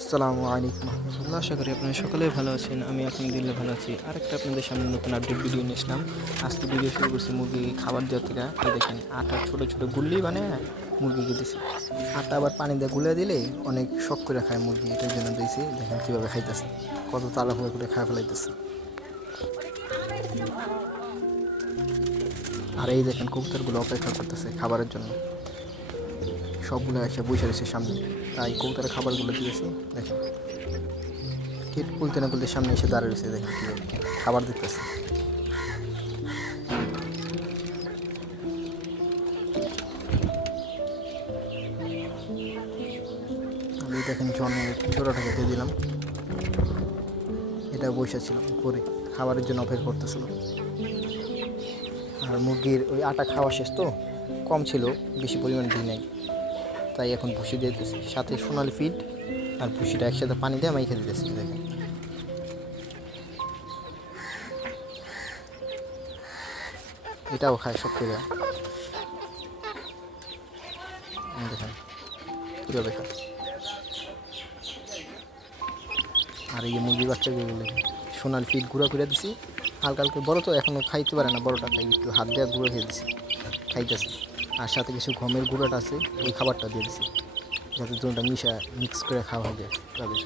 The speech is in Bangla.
আসসালামু আলাইকুম রহমতুল্লাহ। আশা করি আপনারা সকলেই ভালো আছেন। আমি আলহামদুলিল্লাহ ভালো আছি। আরেকটা আপনাদের সামনে নতুন আপডেট ভিডিও নিয়ে আসলাম। আজকে ভিডিও শুরু করছি মুরগিকে খাবার দেওয়ার থেকে। এই দেখেন আটার ছোটো ছোটো গুল্লি বানায় মুরগিকে দিছি। আটা আবার পানি দিয়ে গুলে দিলে অনেক শখ করে খায় মুরগি, এটার জন্য দিয়েছি। দেখেন কীভাবে খাইতেছে, কত তাড়াহুড়ো করে খাওয়া ফেলাইতেছে। আর এই দেখেন কবুতরগুলো অপেক্ষা করতেছে খাবারের জন্য। সবগুলো এসে বসে রয়েছে সামনে, তাই কবুতরের খাবারগুলো দিয়েছি। দেখেন কেট কুলতে না কুলতে সামনে এসে দাঁড়িয়ে রয়েছে। দেখেন কীভাবে খাবার দিতেছে। আমি দেখেন জনের ছোটোটাকে দিয়ে দিলাম, এটা বসেছিল উপরে খাবারের জন্য অপেক্ষা করতেছিল। আর মুরগির ওই আটা খাওয়া শেষ তো, কম ছিল, বেশি পরিমাণ দিই নাই, তাই এখন ভুসি দিয়ে দিতেছি, সাথে সোনালি ফিড আর ভুসিটা একসাথে পানি দিয়ে মাইখে দিতেছি। দেখেন এটাও খায় সব করে। দেখেন কীভাবে খায়। আর এই যে মুরগির বাচ্চাগুলো দেখেন সোনালি ফিড গুঁড়ো করে দিছি। হালকা হালকা, বড় তো এখনও খাইতে পারে না বড়টা, তাই একটু হাত দেওয়া গুঁড়ো খেয়ে দিছি, খাইতেছে। আর সাথে কিছু গমের গুঁড়োটা আছে, ওই খাবারটা দিয়ে দিছি, যাতে দুটোটা মিক্স করে খাওয়া হবে তাদের।